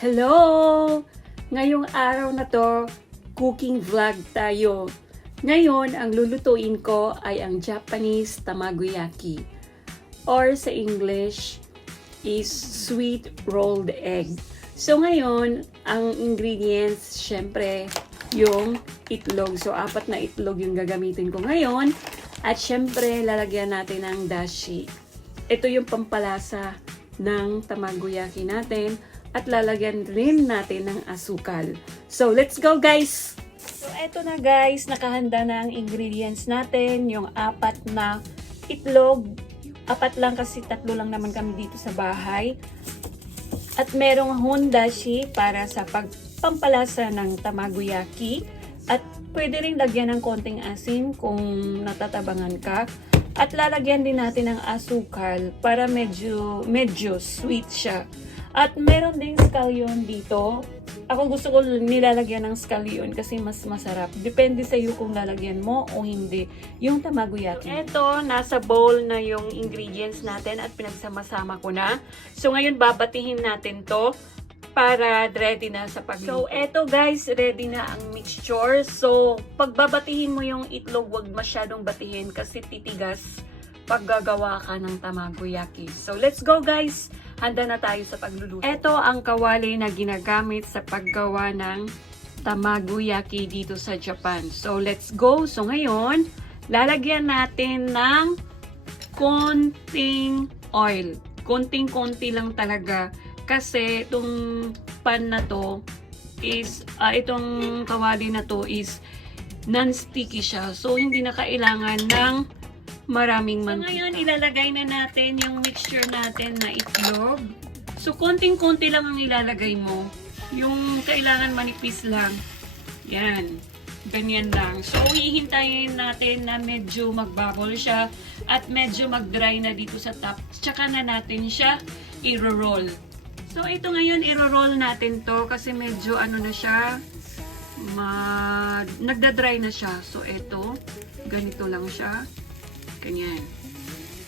Hello! Ngayong araw na to, cooking vlog tayo. Ngayon, ang lulutuin ko ay ang Japanese tamagoyaki. Or sa English is sweet rolled egg. So ngayon, ang ingredients, syempre, yung itlog. So 4 na itlog yung gagamitin ko ngayon. At syempre, lalagyan natin ng dashi. Ito yung pampalasa ng tamagoyaki natin. At lalagyan rin natin ng asukal. So, let's go guys! So, eto na guys, nakahanda na ang ingredients natin. Yung 4 na itlog. 4 lang kasi 3 lang naman kami dito sa bahay. At merong hondashi para sa pampalasa ng tamagoyaki. At pwede rin lagyan ng konting asin kung natatabangan ka. At lalagyan din natin ng asukal para medyo sweet siya. At meron ding scallion dito. Ako gusto ko nilalagyan ng scallion kasi mas masarap. Depende sa iyo kung lalagyan mo o hindi yung tamagoyaki. Ito, nasa bowl na yung ingredients natin at pinagsama-sama ko na. So ngayon babatihin natin to para ready na sa pagluto. So eto guys, ready na ang mixture. So pagbabatihin mo yung itlog, wag masyadong batihin kasi titigas pag gagawa ka ng tamagoyaki. So let's go guys! Handa na tayo sa pagluluto. Ito ang kawali na ginagamit sa paggawa ng tamagoyaki dito sa Japan. So let's go! So ngayon, lalagyan natin ng konting oil. Konting-konti lang talaga kasi itong pan na to is, itong kawali na to is non-sticky siya. So hindi na kailangan ng maraming mantika. So ngayon, ilalagay na natin yung mixture natin na itlog. So konting-konti lang ang ilalagay mo. Yung kailangan manipis lang. Yan. Ganyan lang. So hihintayin natin na medyo magbubble siya at medyo mag-dry na dito sa top. Tsaka na natin siya i-roll. So ito ngayon, i-roll natin to kasi medyo ano na siya, nagda-dry na siya. So ito, ganito lang siya. Ganyan.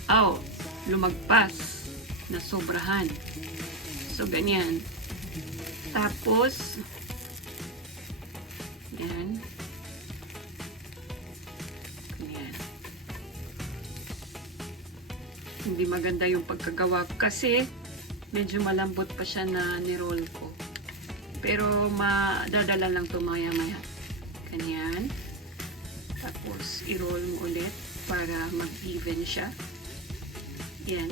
Oh, lumagpas na sobrahan. So, ganyan. Tapos, yan. Ganyan. Hindi maganda yung pagkagawa kasi medyo malambot pa siya na niroll ko. Pero, madadala lang ito maya-maya. Ganyan. Tapos, i-roll mo ulit para mag-even siya. Yan.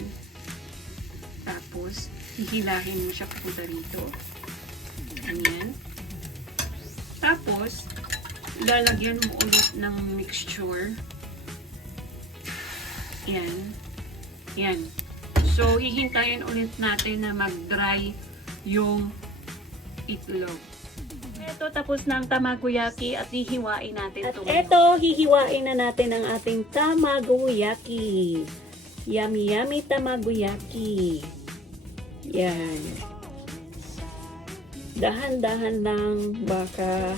Tapos, hihilahin mo siya papunta rito. Ganyan. Tapos, lalagyan mo ulit ng mixture. Yan. Yan. So, hihintayin ulit natin na mag-dry yung itlog. Ito, tapos na ang tamagoyaki at hihiwain natin ito. At ito, hihiwain na natin ang ating tamagoyaki. Yummy, yummy tamagoyaki. Yan. Dahan-dahan lang, baka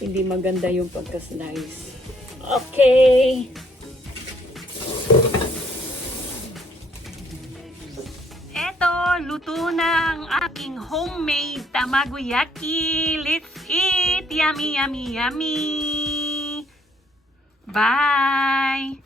hindi maganda yung pagka-slice. Okay. Luto na ang aking homemade tamagoyaki. Let's eat! Yummy, yummy, yummy! Bye!